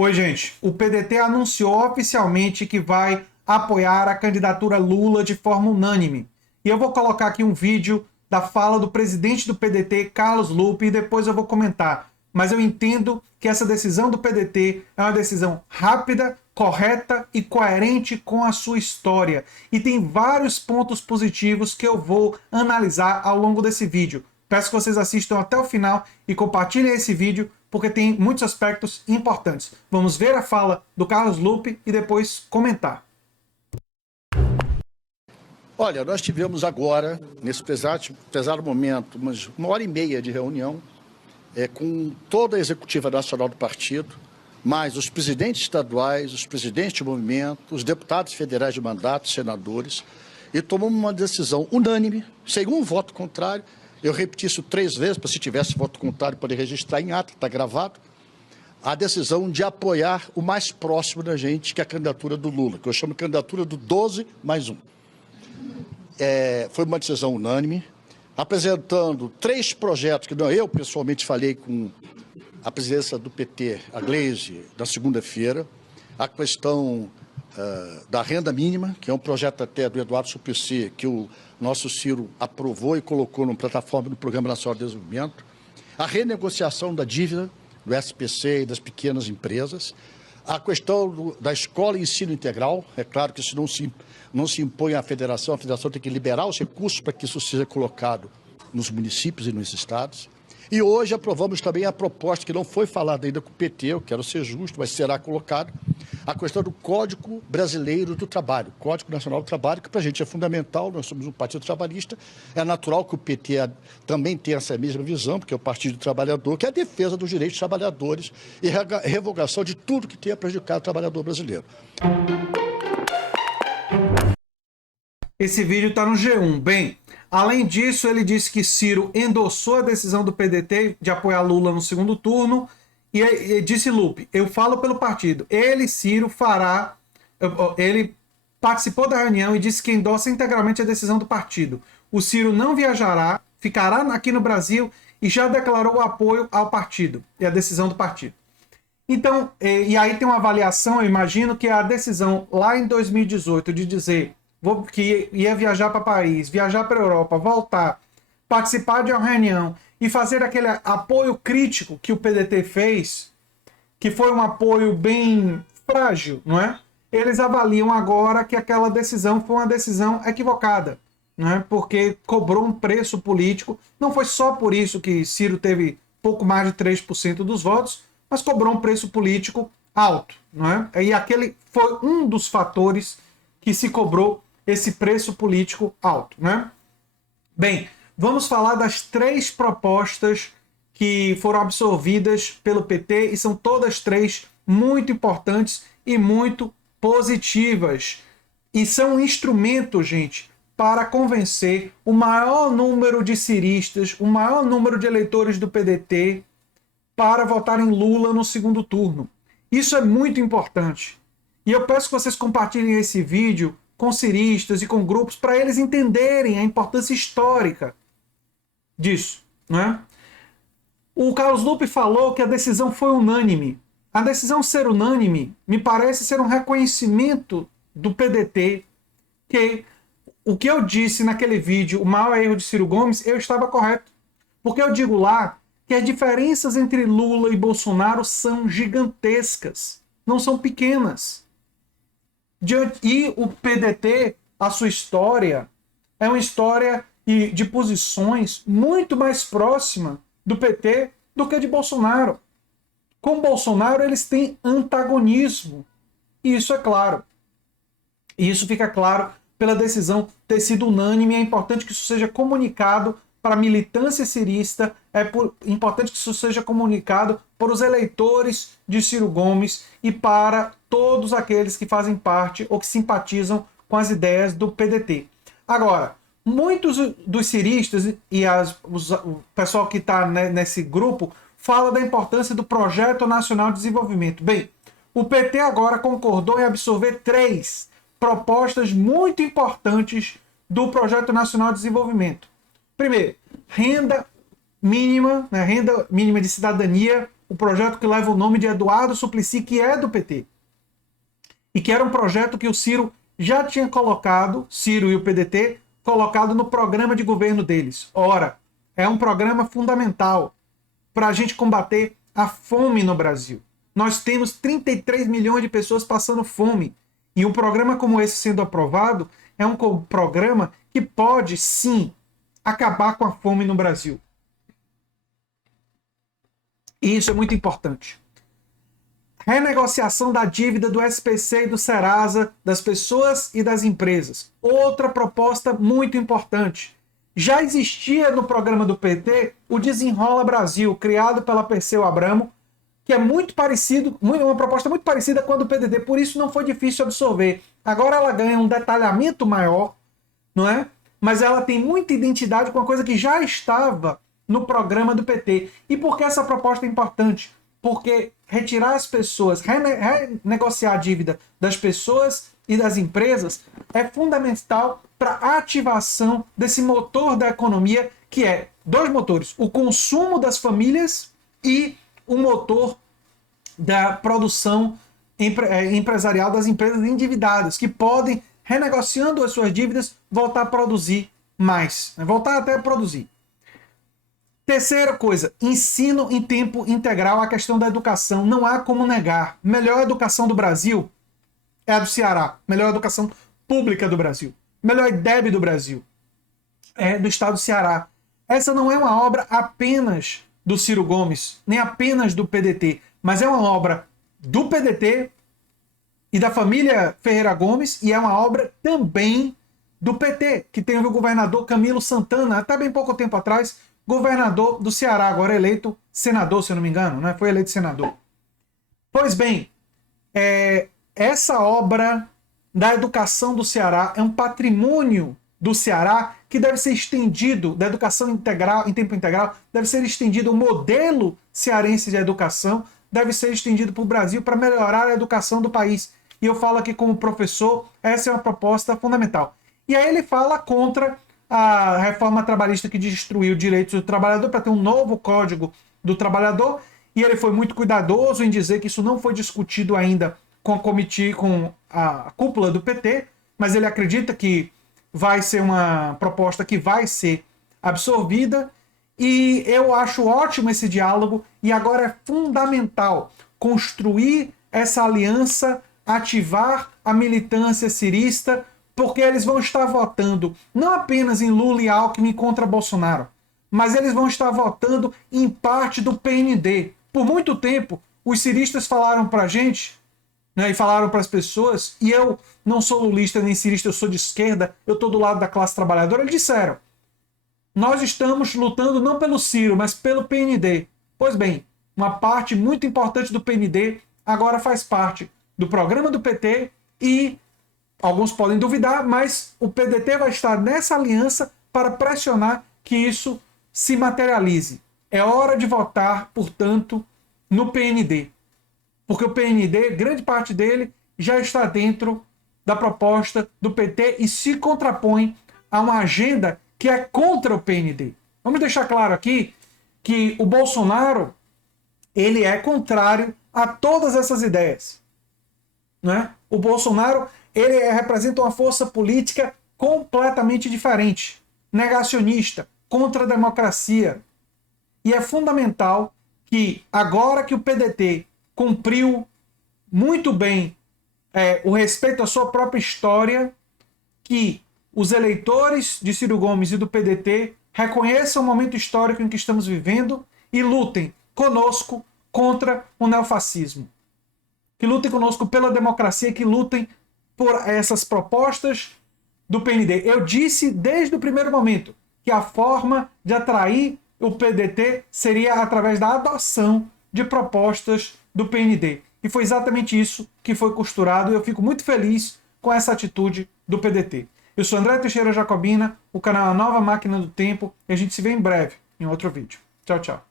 Oi, gente. O PDT anunciou oficialmente que vai apoiar a candidatura Lula de forma unânime. E eu vou colocar aqui um vídeo da fala do presidente do PDT, Carlos Lupe, e depois eu vou comentar. Mas eu entendo que essa decisão do PDT é uma decisão rápida, correta e coerente com a sua história. E tem vários pontos positivos que eu vou analisar ao longo desse vídeo. Peço que vocês assistam até o final e compartilhem esse vídeo, porque tem muitos aspectos importantes. Vamos ver a fala do Carlos Lupe e depois comentar. Olha, nós tivemos agora, nesse pesado momento, uma hora e meia de reunião com toda a executiva nacional do partido, mais os presidentes estaduais, os presidentes de movimento, os deputados federais de mandato, senadores, e tomamos uma decisão unânime, sem um voto contrário. Eu repeti isso 3 vezes, para se tivesse voto contrário poder registrar em ata, está gravado, a decisão de apoiar o mais próximo da gente, que é a candidatura do Lula, que eu chamo de candidatura do 12 mais 1. Foi uma decisão unânime, apresentando 3 projetos, que eu pessoalmente falei com a presidência do PT, a Gleisi, na segunda-feira, a questão da renda mínima, que é um projeto até do Eduardo Suplicy, que o nosso Ciro aprovou e colocou na plataforma do Programa Nacional de Desenvolvimento, a renegociação da dívida do SPC e das pequenas empresas, a questão da escola e ensino integral. É claro que isso não se impõe à federação, a federação tem que liberar os recursos para que isso seja colocado nos municípios e nos estados. E hoje aprovamos também a proposta, que não foi falada ainda com o PT, eu quero ser justo, mas será colocado, a questão do Código Brasileiro do Trabalho, Código Nacional do Trabalho, que para a gente é fundamental, nós somos um partido trabalhista, é natural que o PT também tenha essa mesma visão, porque é o Partido do Trabalhador, que é a defesa dos direitos dos trabalhadores e revogação de tudo que tenha prejudicado o trabalhador brasileiro. Esse vídeo está no G1. Bem, além disso, ele disse que Ciro endossou a decisão do PDT de apoiar Lula no segundo turno. E disse Lupe, eu falo pelo partido. Ciro, ele participou da reunião e disse que endossa integralmente a decisão do partido. O Ciro não viajará, ficará aqui no Brasil e já declarou o apoio ao partido e a decisão do partido. Então, e aí tem uma avaliação, eu imagino que a decisão lá em 2018 de dizer que ia viajar para Paris, viajar para a Europa, voltar, participar de uma reunião e fazer aquele apoio crítico que o PDT fez, que foi um apoio bem frágil, não é? Eles avaliam agora que aquela decisão foi uma decisão equivocada, não é? Porque cobrou um preço político. Não foi só por isso que Ciro teve pouco mais de 3% dos votos, mas cobrou um preço político alto, não é? E aquele foi um dos fatores que se cobrou esse preço político alto, né? Bem, vamos falar das 3 propostas que foram absorvidas pelo PT e são todas 3 muito importantes e muito positivas. E são instrumentos, gente, para convencer o maior número de ciristas, o maior número de eleitores do PDT para votar em Lula no segundo turno. Isso é muito importante. E eu peço que vocês compartilhem esse vídeo com ciristas e com grupos para eles entenderem a importância histórica disso, né? O Carlos Lupe falou que a decisão foi unânime. A decisão ser unânime me parece ser um reconhecimento do PDT que o que eu disse naquele vídeo, o maior erro de Ciro Gomes, eu estava correto. Porque eu digo lá que as diferenças entre Lula e Bolsonaro são gigantescas, não são pequenas. E o PDT, a sua história, é uma história de posições muito mais próxima do PT do que de Bolsonaro. Com Bolsonaro, eles têm antagonismo. E isso é claro. E isso fica claro pela decisão ter sido unânime. É importante que isso seja comunicado para a militância cirista, importante que isso seja comunicado para os eleitores de Ciro Gomes e para todos aqueles que fazem parte ou que simpatizam com as ideias do PDT. Agora, muitos dos ciristas e o pessoal que está nesse grupo fala da importância do Projeto Nacional de Desenvolvimento. Bem, o PT agora concordou em absorver 3 propostas muito importantes do Projeto Nacional de Desenvolvimento. Primeiro, renda mínima, né, renda mínima de cidadania o projeto que leva o nome de Eduardo Suplicy, que é do PT. E que era um projeto que o Ciro já tinha colocado, Ciro e o PDT, colocado no programa de governo deles. Ora, é um programa fundamental para a gente combater a fome no Brasil. Nós temos 33 milhões de pessoas passando fome. E um programa como esse sendo aprovado é um programa que pode, sim, acabar com a fome no Brasil. E isso é muito importante. Renegociação da dívida do SPC e do Serasa, das pessoas e das empresas. Outra proposta muito importante. Já existia no programa do PT o Desenrola Brasil, criado pela Perseu Abramo, que é muito parecido, uma proposta muito parecida com a do PDT, por isso não foi difícil absorver. Agora ela ganha um detalhamento maior, não é? Mas ela tem muita identidade com a coisa que já estava no programa do PT. E por que essa proposta é importante? Porque retirar as pessoas, renegociar a dívida das pessoas e das empresas é fundamental para a ativação desse motor da economia, que é dois motores: o consumo das famílias e o motor da produção empresarial das empresas endividadas, que podem, renegociando as suas dívidas, voltar a produzir mais, voltar até a produzir. Terceira coisa, ensino em tempo integral, a questão da educação. Não há como negar. Melhor educação do Brasil é a do Ceará. Melhor educação pública do Brasil. Melhor IDEB do Brasil é do estado do Ceará. Essa não é uma obra apenas do Ciro Gomes, nem apenas do PDT, mas é uma obra do PDT e da família Ferreira Gomes, e é uma obra também do PT, que tem o governador Camilo Santana, até bem pouco tempo atrás, governador do Ceará, agora eleito senador, se eu não me engano, né? Foi eleito senador. Pois bem, essa obra da educação do Ceará é um patrimônio do Ceará que deve ser estendido, da educação integral, em tempo integral, deve ser estendido, o modelo cearense de educação deve ser estendido para o Brasil para melhorar a educação do país. E eu falo aqui como professor, essa é uma proposta fundamental. E aí ele fala contra a reforma trabalhista que destruiu direitos do trabalhador para ter um novo Código do Trabalhador, e ele foi muito cuidadoso em dizer que isso não foi discutido ainda com a cúpula do PT, mas ele acredita que vai ser uma proposta que vai ser absorvida, e eu acho ótimo esse diálogo, e agora é fundamental construir essa aliança, ativar a militância cirista, porque eles vão estar votando não apenas em Lula e Alckmin contra Bolsonaro, mas eles vão estar votando em parte do PND. Por muito tempo, os ciristas falaram para a gente, né, e falaram para as pessoas, e eu não sou lulista nem cirista, eu sou de esquerda, eu estou do lado da classe trabalhadora, eles disseram: nós estamos lutando não pelo Ciro, mas pelo PND. Pois bem, uma parte muito importante do PND agora faz parte do programa do PT, e alguns podem duvidar, mas o PDT vai estar nessa aliança para pressionar que isso se materialize. É hora de votar, portanto, no PND. Porque o PND, grande parte dele, já está dentro da proposta do PT e se contrapõe a uma agenda que é contra o PND. Vamos deixar claro aqui que o Bolsonaro, ele é contrário a todas essas ideias, né? O Bolsonaro, ele representa uma força política completamente diferente, negacionista, contra a democracia. E é fundamental que, agora que o PDT cumpriu muito bem o respeito à sua própria história, que os eleitores de Ciro Gomes e do PDT reconheçam o momento histórico em que estamos vivendo e lutem conosco contra o neofascismo. Que lutem conosco pela democracia, que lutem por essas propostas do PND. Eu disse desde o primeiro momento que a forma de atrair o PDT seria através da adoção de propostas do PND. E foi exatamente isso que foi costurado, e eu fico muito feliz com essa atitude do PDT. Eu sou André Teixeira Jacobina, o canal A Nova Máquina do Tempo, e a gente se vê em breve em outro vídeo. Tchau, tchau.